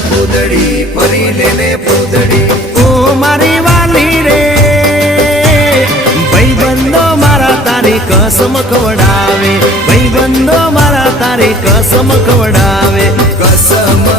પૂદડી ફરી લેને પૂદડી ઓ મારી વાલી રે ભાઈબંધો મારા તારી કસમ ખવડાવે ભાઈબંધો મારા તારી કસમ ખવડાવે કસમ